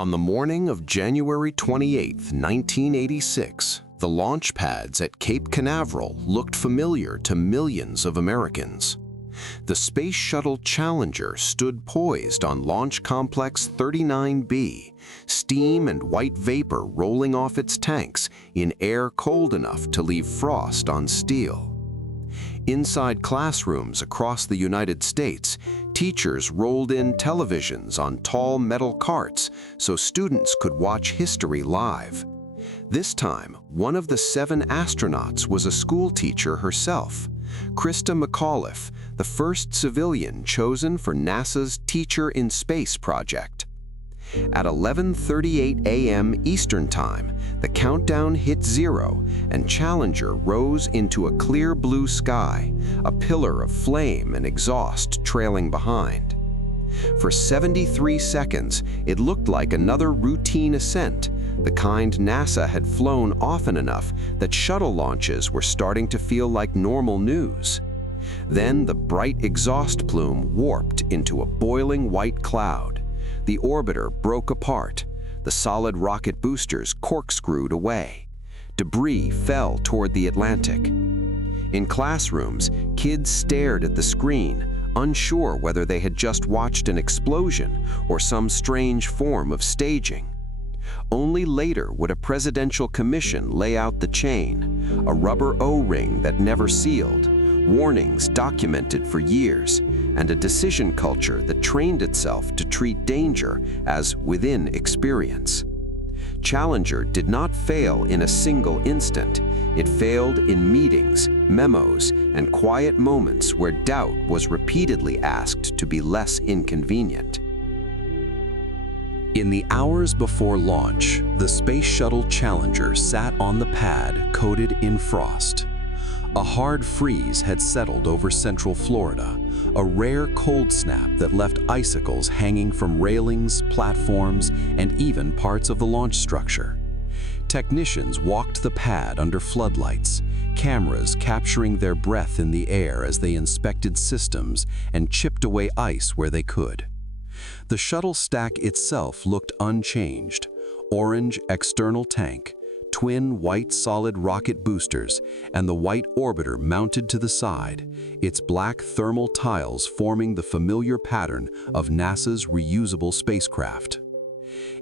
On the morning of January 28, 1986, the launch pads at Cape Canaveral looked familiar to millions of Americans. The Space Shuttle Challenger stood poised on Launch Complex 39B, steam and white vapor rolling off its tanks in air cold enough to leave frost on steel. Inside classrooms across the United States, teachers rolled in televisions on tall metal carts so students could watch history live. This time, one of the 7 astronauts was a school teacher herself, Krista McAuliffe, the first civilian chosen for NASA's Teacher in Space project. At 11:38 a.m. Eastern Time, the countdown hit 0 and Challenger rose into a clear blue sky, a pillar of flame and exhaust trailing behind. For 73 seconds, it looked like another routine ascent, the kind NASA had flown often enough that shuttle launches were starting to feel like normal news. Then the bright exhaust plume warped into a boiling white cloud. The orbiter broke apart. The solid rocket boosters corkscrewed away. Debris fell toward the Atlantic. In classrooms, kids stared at the screen, unsure whether they had just watched an explosion or some strange form of staging. Only later would a presidential commission lay out the chain, a rubber O-ring that never sealed, warnings documented for years, and a decision culture that trained itself to treat danger as within experience. Challenger did not fail in a single instant. It failed in meetings, memos, and quiet moments where doubt was repeatedly asked to be less inconvenient. In the hours before launch, the Space Shuttle Challenger sat on the pad coated in frost. A hard freeze had settled over central Florida, a rare cold snap that left icicles hanging from railings, platforms, and even parts of the launch structure. Technicians walked the pad under floodlights, cameras capturing their breath in the air as they inspected systems and chipped away ice where they could. The shuttle stack itself looked unchanged: orange external tank, twin white solid rocket boosters, and the white orbiter mounted to the side, its black thermal tiles forming the familiar pattern of NASA's reusable spacecraft.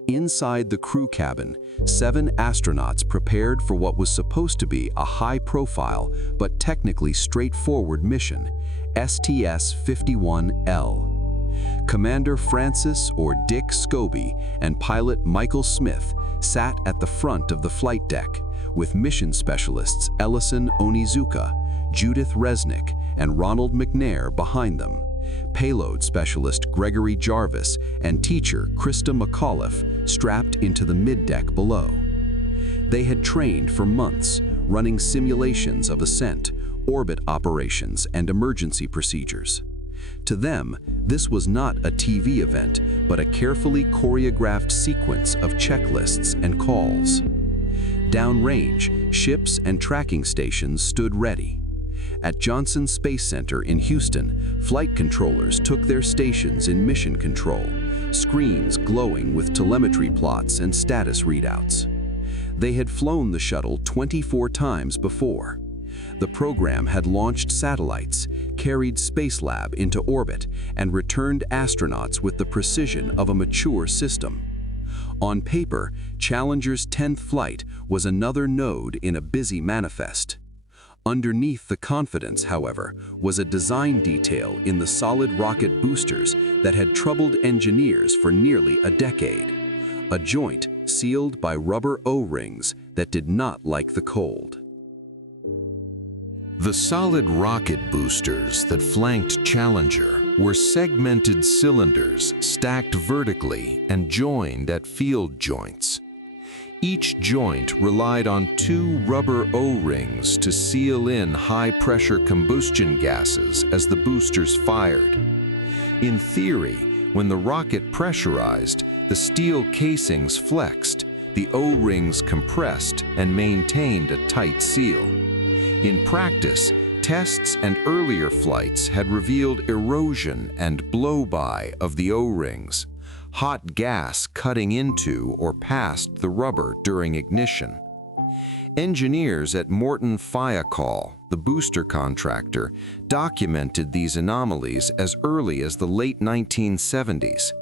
Inside the crew cabin, 7 astronauts prepared for what was supposed to be a high-profile but technically straightforward mission, STS-51L. Commander Francis or Dick Scobie and pilot Michael Smith sat at the front of the flight deck, with mission specialists Ellison Onizuka, Judith Resnick, and Ronald McNair behind them, payload specialist Gregory Jarvis and teacher Krista McAuliffe strapped into the middeck below. They had trained for months, running simulations of ascent, orbit operations, and emergency procedures. To them, this was not a TV event, but a carefully choreographed sequence of checklists and calls. Downrange, ships and tracking stations stood ready. At Johnson Space Center in Houston, flight controllers took their stations in mission control, screens glowing with telemetry plots and status readouts. They had flown the shuttle 24 times before. The program had launched satellites, carried Spacelab into orbit, and returned astronauts with the precision of a mature system. On paper, Challenger's 10th flight was another node in a busy manifest. Underneath the confidence, however, was a design detail in the solid rocket boosters that had troubled engineers for nearly a decade. A joint sealed by rubber O-rings that did not like the cold. The solid rocket boosters that flanked Challenger were segmented cylinders stacked vertically and joined at field joints. Each joint relied on 2 rubber O-rings to seal in high-pressure combustion gases as the boosters fired. In theory, when the rocket pressurized, the steel casings flexed, the O-rings compressed and maintained a tight seal. In practice, tests and earlier flights had revealed erosion and blow-by of the O-rings, hot gas cutting into or past the rubber during ignition. Engineers at Morton Fiacol, the booster contractor, documented these anomalies as early as the late 1970s.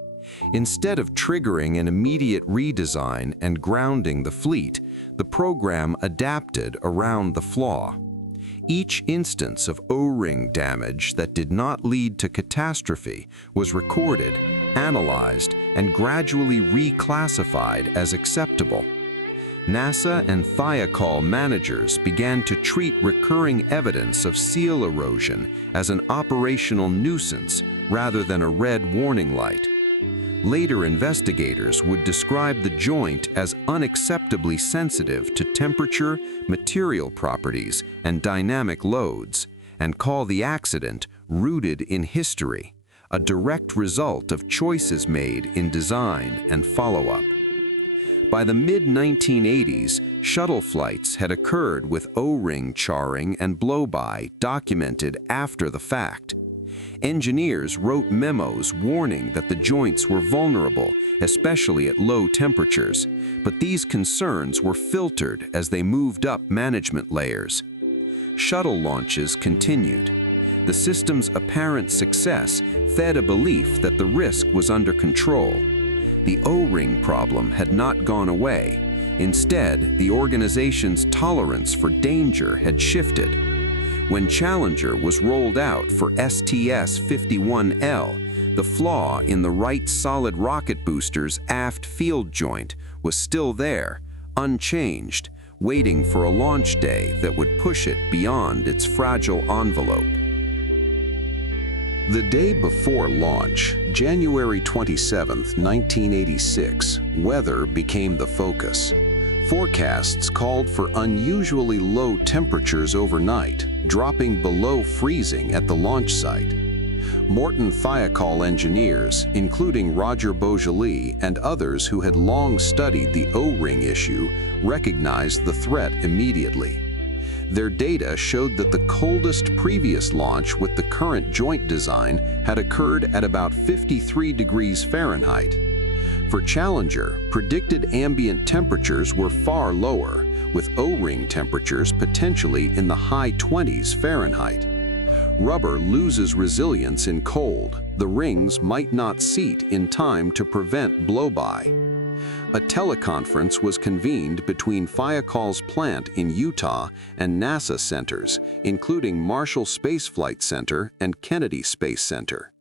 Instead of triggering an immediate redesign and grounding the fleet, the program adapted around the flaw. Each instance of O-ring damage that did not lead to catastrophe was recorded, analyzed, and gradually reclassified as acceptable. NASA and Thiokol managers began to treat recurring evidence of seal erosion as an operational nuisance rather than a red warning light. Later investigators would describe the joint as unacceptably sensitive to temperature, material properties, and dynamic loads, and call the accident rooted in history, a direct result of choices made in design and follow-up. By the mid-1980s, shuttle flights had occurred with O-ring charring and blow-by documented after the fact. Engineers wrote memos warning that the joints were vulnerable, especially at low temperatures, but these concerns were filtered as they moved up management layers. Shuttle launches continued. The system's apparent success fed a belief that the risk was under control. The O-ring problem had not gone away. Instead, the organization's tolerance for danger had shifted. When Challenger was rolled out for STS-51L, the flaw in the right solid rocket booster's aft field joint was still there, unchanged, waiting for a launch day that would push it beyond its fragile envelope. The day before launch, January 27, 1986, weather became the focus. Forecasts called for unusually low temperatures overnight, dropping below freezing at the launch site. Morton Thiokol engineers, including Roger Boisjoli and others who had long studied the O-ring issue, recognized the threat immediately. Their data showed that the coldest previous launch with the current joint design had occurred at about 53 degrees Fahrenheit. For Challenger, predicted ambient temperatures were far lower, with O-ring temperatures potentially in the high 20s Fahrenheit. Rubber loses resilience in cold. The rings might not seat in time to prevent blow-by. A teleconference was convened between Thiokol's plant in Utah and NASA centers, including Marshall Space Flight Center and Kennedy Space Center.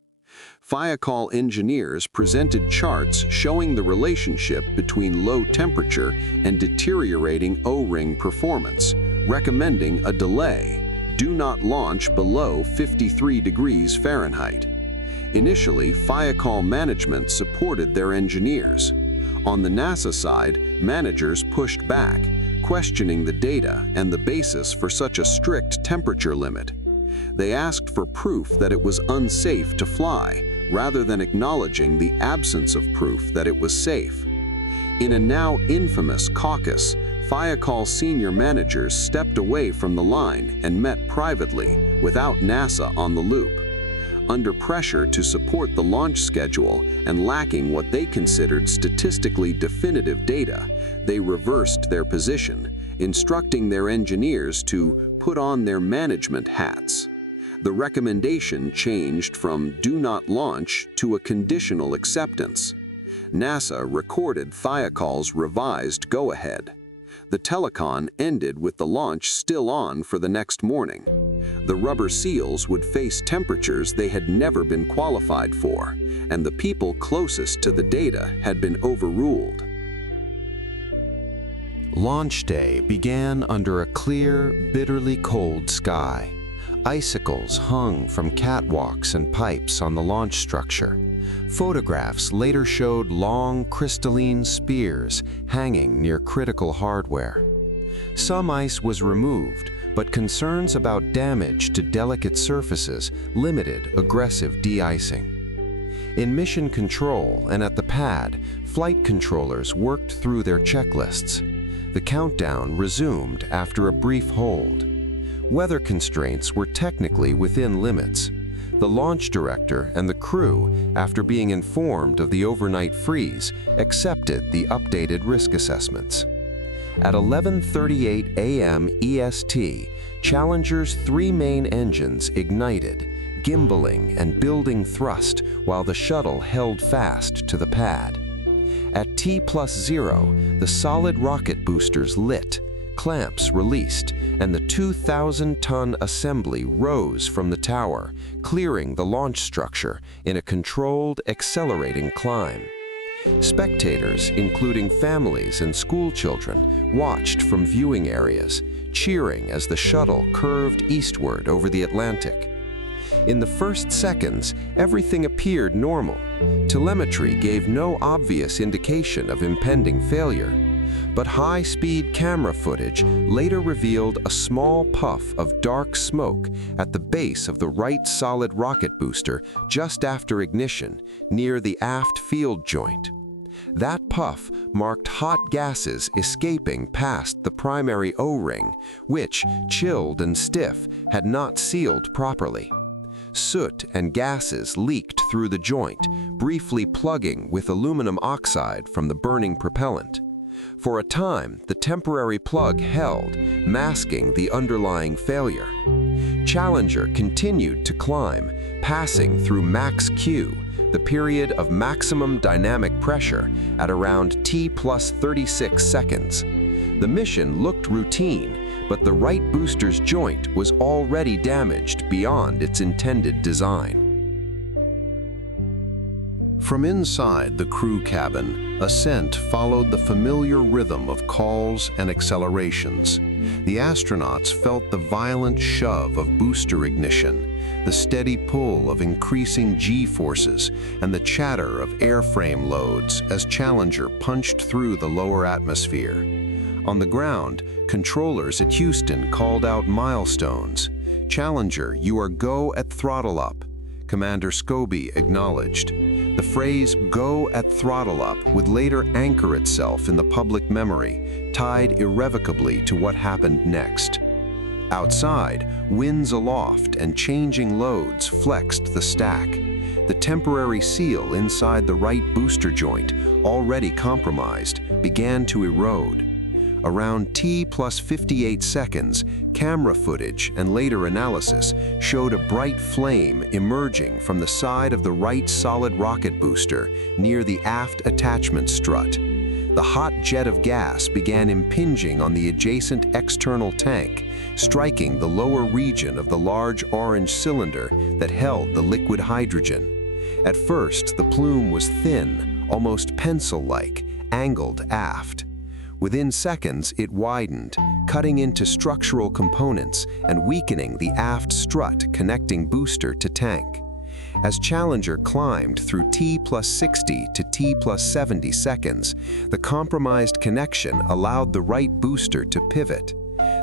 Thiokol engineers presented charts showing the relationship between low temperature and deteriorating O-ring performance, recommending a delay. Do not launch below 53 degrees Fahrenheit. Initially, Thiokol management supported their engineers. On the NASA side, managers pushed back, questioning the data and the basis for such a strict temperature limit. They asked for proof that it was unsafe to fly, rather than acknowledging the absence of proof that it was safe. In a now infamous caucus, Thiokol senior managers stepped away from the line and met privately, without NASA on the loop. Under pressure to support the launch schedule and lacking what they considered statistically definitive data, they reversed their position, instructing their engineers to put on their management hats. The recommendation changed from "do not launch" to a conditional acceptance. NASA recorded Thiokol's revised go-ahead. The telecon ended with the launch still on for the next morning. The rubber seals would face temperatures they had never been qualified for, and the people closest to the data had been overruled. Launch day began under a clear, bitterly cold sky. Icicles hung from catwalks and pipes on the launch structure. Photographs later showed long, crystalline spears hanging near critical hardware. Some ice was removed, but concerns about damage to delicate surfaces limited aggressive de-icing. In mission control and at the pad, flight controllers worked through their checklists. The countdown resumed after a brief hold. Weather constraints were technically within limits. The launch director and the crew, after being informed of the overnight freeze, accepted the updated risk assessments. At 11:38 a.m. EST, Challenger's three main engines ignited, gimbaling and building thrust while the shuttle held fast to the pad. At T+0, the solid rocket boosters lit, clamps released, and the 2,000-ton assembly rose from the tower, clearing the launch structure in a controlled, accelerating climb. Spectators, including families and school children, watched from viewing areas, cheering as the shuttle curved eastward over the Atlantic. In the first seconds, everything appeared normal. Telemetry gave no obvious indication of impending failure. But high-speed camera footage later revealed a small puff of dark smoke at the base of the right solid rocket booster just after ignition, near the aft field joint. That puff marked hot gases escaping past the primary O-ring, which, chilled and stiff, had not sealed properly. Soot and gases leaked through the joint, briefly plugging with aluminum oxide from the burning propellant. For a time, the temporary plug held, masking the underlying failure. Challenger continued to climb, passing through max Q, the period of maximum dynamic pressure, at around T+36 seconds. The mission looked routine, but the right booster's joint was already damaged beyond its intended design. From inside the crew cabin, ascent followed the familiar rhythm of calls and accelerations. The astronauts felt the violent shove of booster ignition, the steady pull of increasing G-forces, and the chatter of airframe loads as Challenger punched through the lower atmosphere. On the ground, controllers at Houston called out milestones. "Challenger, you are go at throttle up." Commander Scobie acknowledged. The phrase "go at throttle up" would later anchor itself in the public memory, tied irrevocably to what happened next. Outside, winds aloft and changing loads flexed the stack. The temporary seal inside the right booster joint, already compromised, began to erode. Around T+58 seconds, camera footage and later analysis showed a bright flame emerging from the side of the right solid rocket booster near the aft attachment strut. The hot jet of gas began impinging on the adjacent external tank, striking the lower region of the large orange cylinder that held the liquid hydrogen. At first, the plume was thin, almost pencil-like, angled aft. Within seconds, it widened, cutting into structural components and weakening the aft strut connecting booster to tank. As Challenger climbed through T+60 to T+70 seconds, the compromised connection allowed the right booster to pivot.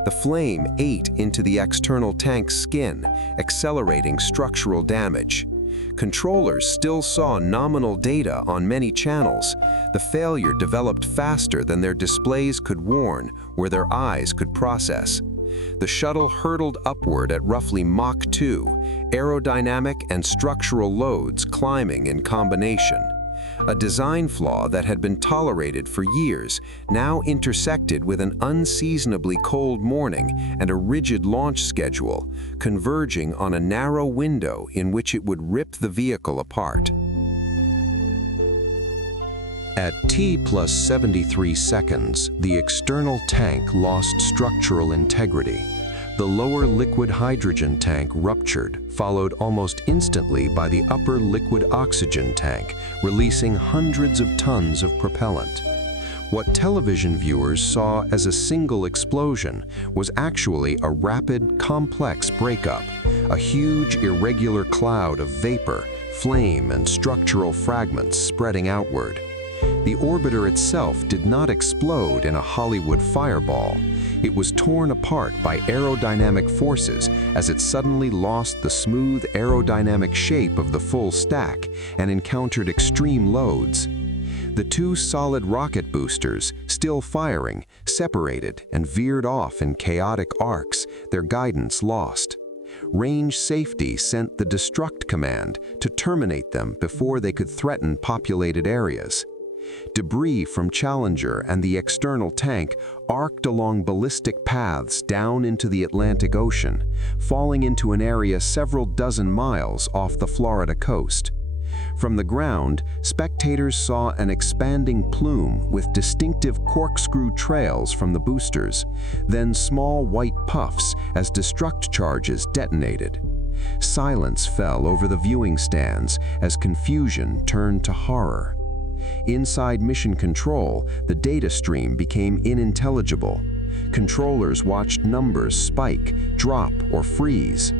The flame ate into the external tank's skin, accelerating structural damage. Controllers still saw nominal data on many channels. The failure developed faster than their displays could warn, where their eyes could process. The shuttle hurtled upward at roughly Mach 2, aerodynamic and structural loads climbing in combination. A design flaw that had been tolerated for years now intersected with an unseasonably cold morning and a rigid launch schedule, converging on a narrow window in which it would rip the vehicle apart. At T+73 seconds, the external tank lost structural integrity. The lower liquid hydrogen tank ruptured, followed almost instantly by the upper liquid oxygen tank, releasing hundreds of tons of propellant. What television viewers saw as a single explosion was actually a rapid, complex breakup, a huge, irregular cloud of vapor, flame, and structural fragments spreading outward. The orbiter itself did not explode in a Hollywood fireball. It was torn apart by aerodynamic forces as it suddenly lost the smooth aerodynamic shape of the full stack and encountered extreme loads. The two solid rocket boosters, still firing, separated and veered off in chaotic arcs, their guidance lost. range safety sent the destruct command to terminate them before they could threaten populated areas. Debris from Challenger and the external tank arced along ballistic paths down into the Atlantic Ocean, falling into an area several dozen miles off the Florida coast. From the ground, spectators saw an expanding plume with distinctive corkscrew trails from the boosters, then small white puffs as destruct charges detonated. Silence fell over the viewing stands as confusion turned to horror. Inside Mission Control, the data stream became unintelligible. Controllers watched numbers spike, drop, or freeze.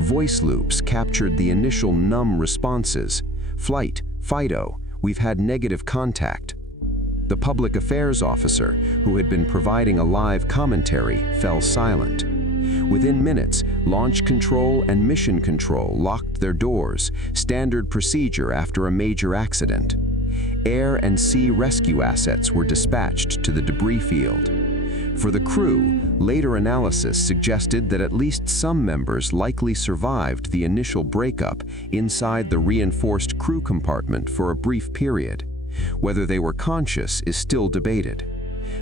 Voice loops captured the initial numb responses. Flight, Fido, we've had negative contact. The public affairs officer, who had been providing a live commentary, fell silent. Within minutes, Launch Control and Mission Control locked their doors, standard procedure after a major accident. Air and sea rescue assets were dispatched to the debris field. For the crew, later analysis suggested that at least some members likely survived the initial breakup inside the reinforced crew compartment for a brief period. Whether they were conscious is still debated.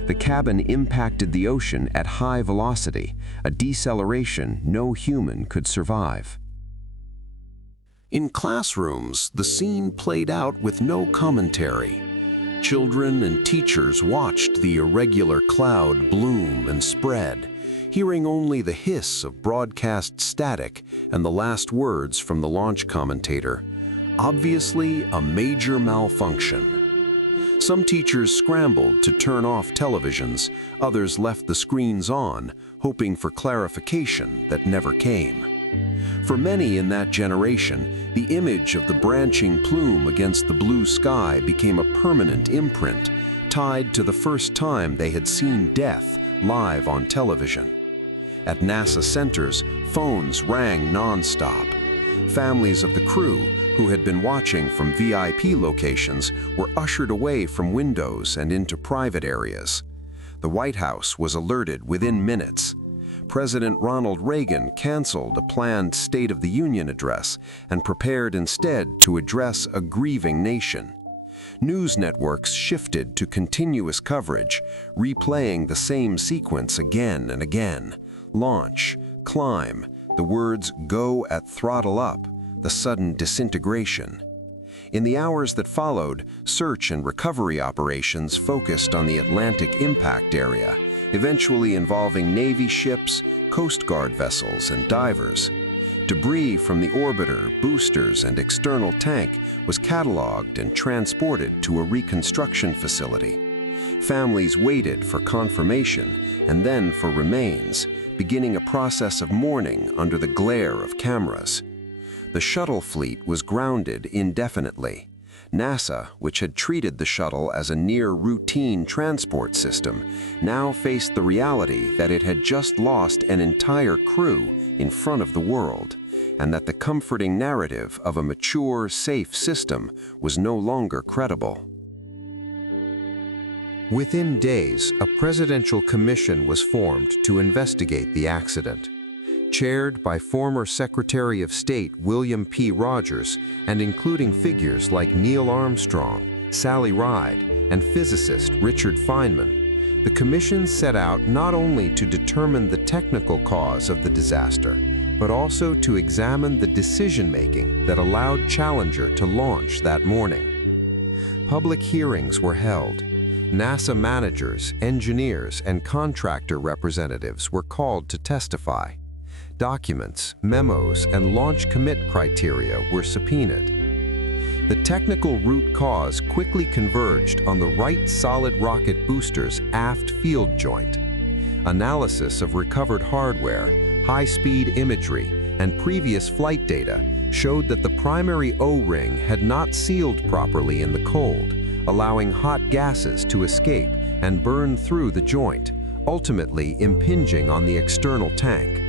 The cabin impacted the ocean at high velocity, a deceleration no human could survive. In classrooms, the scene played out with no commentary. Children and teachers watched the irregular cloud bloom and spread, hearing only the hiss of broadcast static and the last words from the launch commentator. Obviously, a major malfunction. Some teachers scrambled to turn off televisions, others left the screens on, hoping for clarification that never came. For many in that generation, the image of the branching plume against the blue sky became a permanent imprint, tied to the first time they had seen death live on television. At NASA centers, phones rang non-stop. Families of the crew, who had been watching from VIP locations, were ushered away from windows and into private areas. The White House was alerted within minutes. President Ronald Reagan canceled a planned State of the Union address and prepared instead to address a grieving nation. News networks shifted to continuous coverage, replaying the same sequence again and again. Launch, climb, the words "go at throttle up," the sudden disintegration. In the hours that followed, search and recovery operations focused on the Atlantic impact area, eventually involving Navy ships, Coast Guard vessels, and divers. Debris from the orbiter, boosters, and external tank was cataloged and transported to a reconstruction facility. Families waited for confirmation and then for remains, beginning a process of mourning under the glare of cameras. The shuttle fleet was grounded indefinitely. NASA, which had treated the shuttle as a near-routine transport system, now faced the reality that it had just lost an entire crew in front of the world, and that the comforting narrative of a mature, safe system was no longer credible. Within days, a presidential commission was formed to investigate the accident. Chaired by former Secretary of State William P. Rogers and including figures like Neil Armstrong, Sally Ride, and physicist Richard Feynman, the commission set out not only to determine the technical cause of the disaster, but also to examine the decision-making that allowed Challenger to launch that morning. Public hearings were held. NASA managers, engineers, and contractor representatives were called to testify. Documents, memos, and launch commit criteria were subpoenaed. The technical root cause quickly converged on the right solid rocket booster's aft field joint. Analysis of recovered hardware, high-speed imagery, and previous flight data showed that the primary O-ring had not sealed properly in the cold, allowing hot gases to escape and burn through the joint, ultimately impinging on the external tank.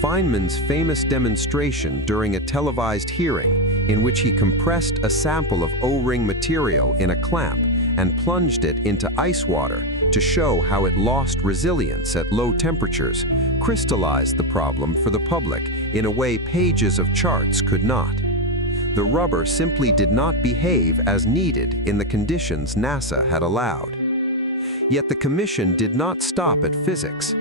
Feynman's famous demonstration during a televised hearing in which he compressed a sample of O-ring material in a clamp and plunged it into ice water to show how it lost resilience at low temperatures, crystallized the problem for the public in a way pages of charts could not. The rubber simply did not behave as needed in the conditions NASA had allowed. Yet the commission did not stop at physics.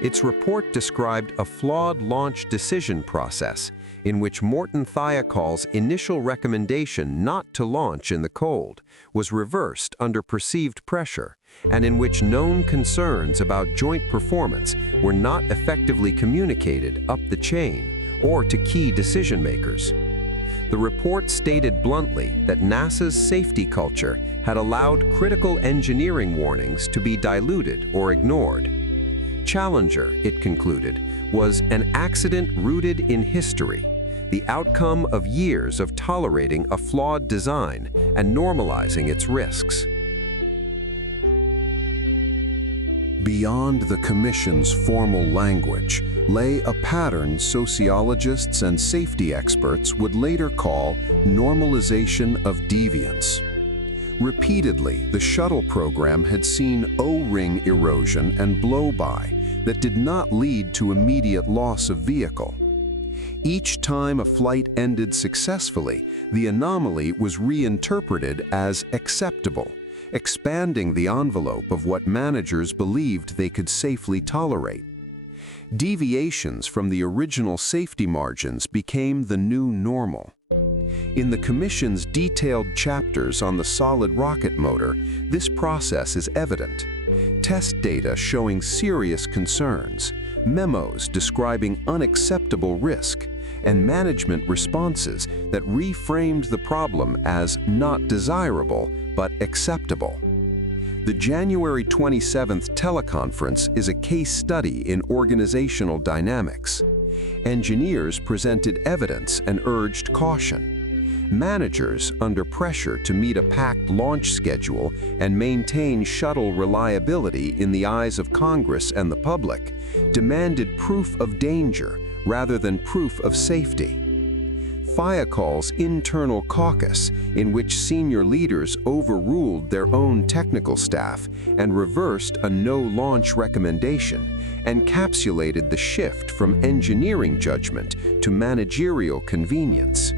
Its report described a flawed launch decision process in which Morton Thiokol's initial recommendation not to launch in the cold was reversed under perceived pressure, and in which known concerns about joint performance were not effectively communicated up the chain or to key decision-makers. The report stated bluntly that NASA's safety culture had allowed critical engineering warnings to be diluted or ignored. Challenger, it concluded, was an accident rooted in history, the outcome of years of tolerating a flawed design and normalizing its risks. Beyond the Commission's formal language lay a pattern sociologists and safety experts would later call normalization of deviance. Repeatedly, the shuttle program had seen O-ring erosion and blow-by that did not lead to immediate loss of vehicle. Each time a flight ended successfully, the anomaly was reinterpreted as acceptable, expanding the envelope of what managers believed they could safely tolerate. Deviations from the original safety margins became the new normal. In the Commission's detailed chapters on the solid rocket motor, this process is evident. Test data showing serious concerns, memos describing unacceptable risk, and management responses that reframed the problem as not desirable but acceptable. The January 27th teleconference is a case study in organizational dynamics. Engineers presented evidence and urged caution. Managers, under pressure to meet a packed launch schedule and maintain shuttle reliability in the eyes of Congress and the public, demanded proof of danger rather than proof of safety. Thiokol's internal caucus, in which senior leaders overruled their own technical staff and reversed a no-launch recommendation, encapsulated the shift from engineering judgment to managerial convenience.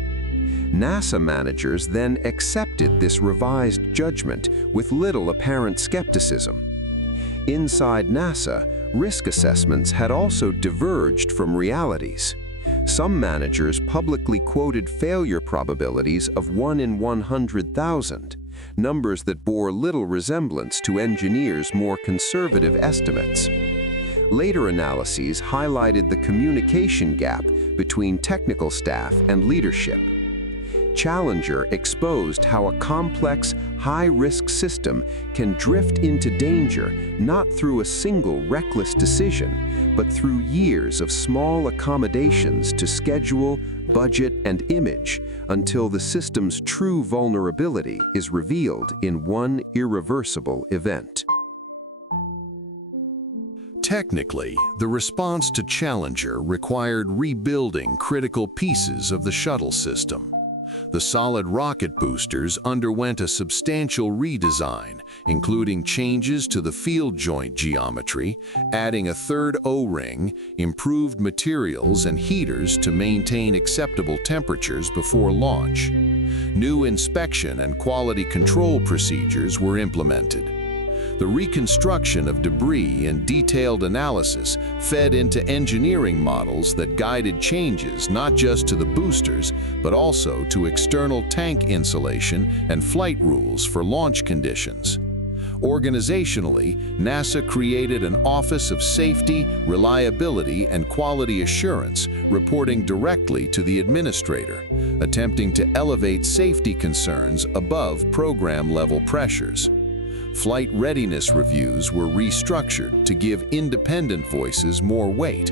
NASA managers then accepted this revised judgment with little apparent skepticism. Inside NASA, risk assessments had also diverged from realities. Some managers publicly quoted failure probabilities of 1 in 100,000, numbers that bore little resemblance to engineers' more conservative estimates. Later analyses highlighted the communication gap between technical staff and leadership. Challenger exposed how a complex, high-risk system can drift into danger not through a single reckless decision, but through years of small accommodations to schedule, budget, and image until the system's true vulnerability is revealed in one irreversible event. Technically, the response to Challenger required rebuilding critical pieces of the shuttle system. The solid rocket boosters underwent a substantial redesign, including changes to the field joint geometry, adding a third O-ring, improved materials and heaters to maintain acceptable temperatures before launch. New inspection and quality control procedures were implemented. The reconstruction of debris and detailed analysis fed into engineering models that guided changes not just to the boosters, but also to external tank insulation and flight rules for launch conditions. Organizationally, NASA created an Office of Safety, Reliability, and Quality Assurance, reporting directly to the administrator, attempting to elevate safety concerns above program-level pressures. Flight readiness reviews were restructured to give independent voices more weight.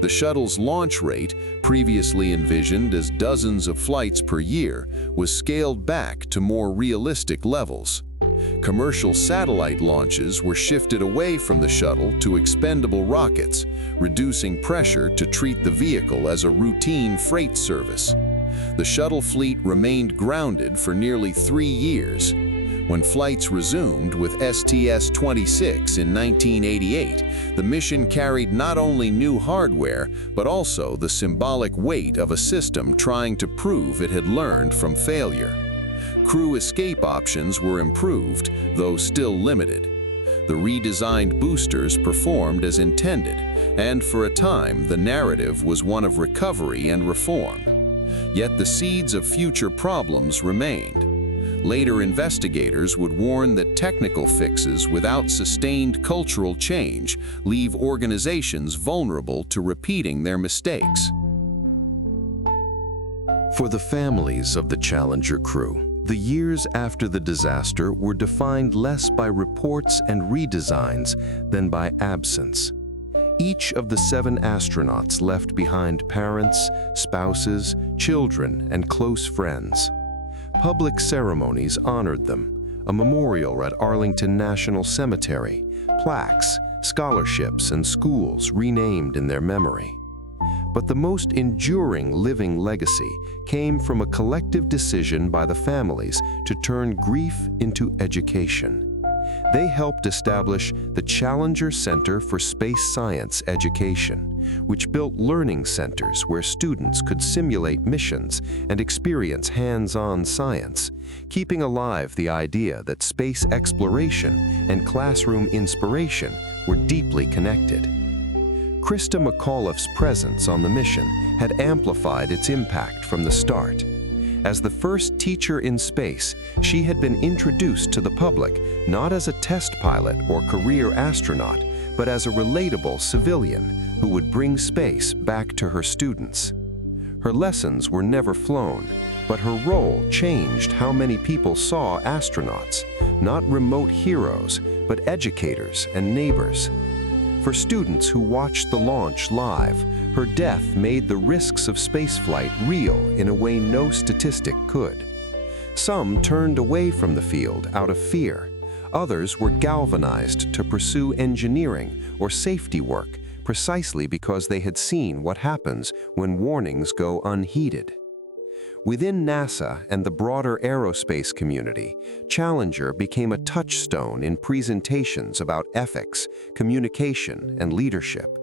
The shuttle's launch rate, previously envisioned as dozens of flights per year, was scaled back to more realistic levels. Commercial satellite launches were shifted away from the shuttle to expendable rockets, reducing pressure to treat the vehicle as a routine freight service. The shuttle fleet remained grounded for nearly 3 years. When flights resumed with STS-26 in 1988, the mission carried not only new hardware, but also the symbolic weight of a system trying to prove it had learned from failure. Crew escape options were improved, though still limited. The redesigned boosters performed as intended, and for a time the narrative was one of recovery and reform. Yet the seeds of future problems remained. Later investigators would warn that technical fixes without sustained cultural change leave organizations vulnerable to repeating their mistakes. For the families of the Challenger crew, the years after the disaster were defined less by reports and redesigns than by absence. Each of the 7 astronauts left behind parents, spouses, children, and close friends. Public ceremonies honored them, a memorial at Arlington National Cemetery, plaques, scholarships, and schools renamed in their memory. But the most enduring living legacy came from a collective decision by the families to turn grief into education. They helped establish the Challenger Center for Space Science Education, which built learning centers where students could simulate missions and experience hands-on science, keeping alive the idea that space exploration and classroom inspiration were deeply connected. Krista McAuliffe's presence on the mission had amplified its impact from the start. As the first teacher in space, she had been introduced to the public not as a test pilot or career astronaut, but as a relatable civilian who would bring space back to her students. Her lessons were never flown, but her role changed how many people saw astronauts, not remote heroes, but educators and neighbors. For students who watched the launch live, her death made the risks of spaceflight real in a way no statistic could. Some turned away from the field out of fear. Others were galvanized to pursue engineering or safety work precisely because they had seen what happens when warnings go unheeded. Within NASA and the broader aerospace community, Challenger became a touchstone in presentations about ethics, communication, and leadership.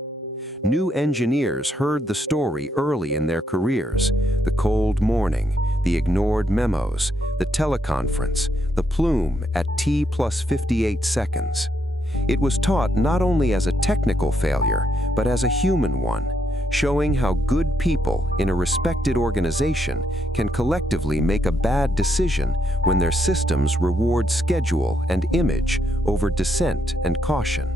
New engineers heard the story early in their careers: the cold morning, the ignored memos, the teleconference, the plume at T+58 seconds. It was taught not only as a technical failure, but as a human one, showing how good people in a respected organization can collectively make a bad decision when their systems reward schedule and image over dissent and caution.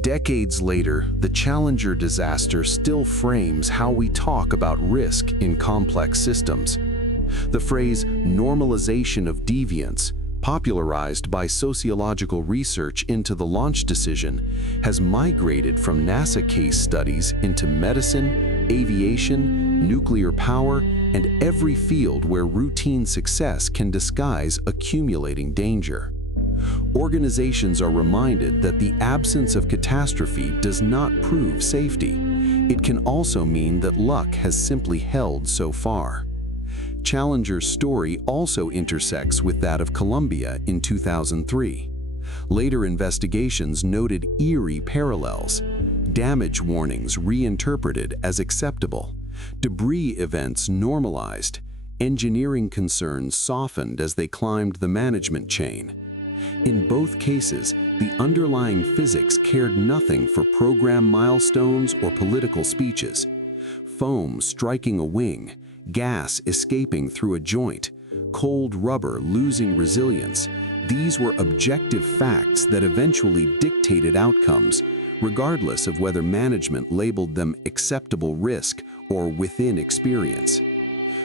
Decades later, the Challenger disaster still frames how we talk about risk in complex systems. The phrase normalization of deviance, popularized by sociological research into the launch decision, has migrated from NASA case studies into medicine, aviation, nuclear power, and every field where routine success can disguise accumulating danger. Organizations are reminded that the absence of catastrophe does not prove safety. It can also mean that luck has simply held so far. Challenger's story also intersects with that of Columbia in 2003. Later investigations noted eerie parallels: damage warnings reinterpreted as acceptable, debris events normalized, engineering concerns softened as they climbed the management chain. In both cases, the underlying physics cared nothing for program milestones or political speeches. Foam striking a wing, gas escaping through a joint, cold rubber losing resilience. These were objective facts that eventually dictated outcomes, regardless of whether management labeled them acceptable risk or within experience.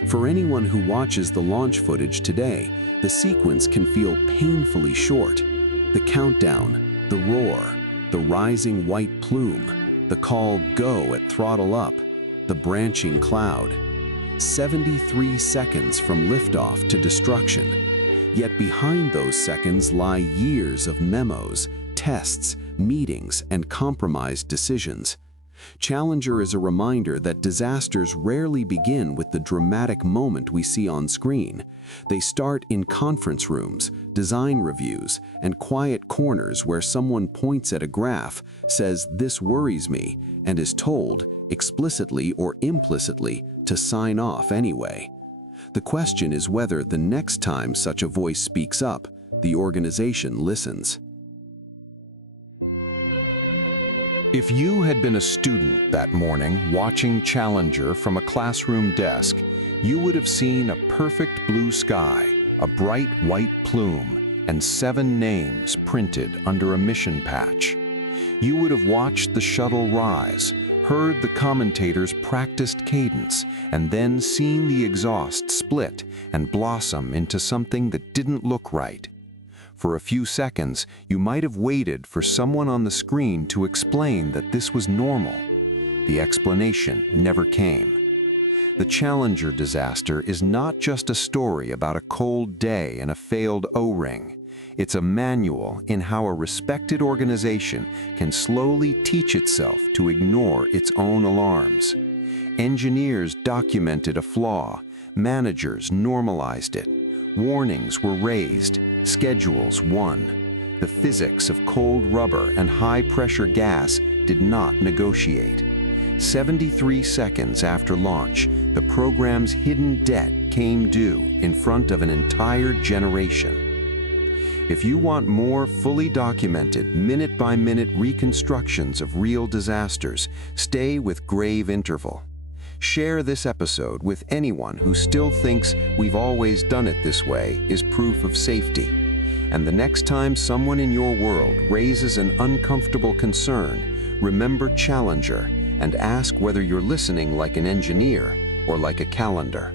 For anyone who watches the launch footage today, the sequence can feel painfully short. The countdown, the roar, the rising white plume, the call "go" at throttle up, the branching cloud. 73 seconds from liftoff to destruction. Yet behind those seconds lie years of memos, tests, meetings, and compromised decisions. Challenger is a reminder that disasters rarely begin with the dramatic moment we see on screen. They start in conference rooms, design reviews, and quiet corners where someone points at a graph, says, "This worries me," and is told, explicitly or implicitly, to sign off anyway. The question is whether the next time such a voice speaks up, the organization listens. If you had been a student that morning watching Challenger from a classroom desk, you would have seen a perfect blue sky, a bright white plume, and 7 names printed under a mission patch. You would have watched the shuttle rise, heard the commentator's practiced cadence, and then seen the exhaust split and blossom into something that didn't look right. For a few seconds, you might have waited for someone on the screen to explain that this was normal. The explanation never came. The Challenger disaster is not just a story about a cold day and a failed O-ring. It's a manual in how a respected organization can slowly teach itself to ignore its own alarms. Engineers documented a flaw, managers normalized it, warnings were raised, schedules won. The physics of cold rubber and high-pressure gas did not negotiate. 73 seconds after launch, the program's hidden debt came due in front of an entire generation. If you want more fully documented, minute-by-minute reconstructions of real disasters, stay with Grave Interval. Share this episode with anyone who still thinks we've always done it this way is proof of safety. And the next time someone in your world raises an uncomfortable concern, remember Challenger and ask whether you're listening like an engineer or like a calendar.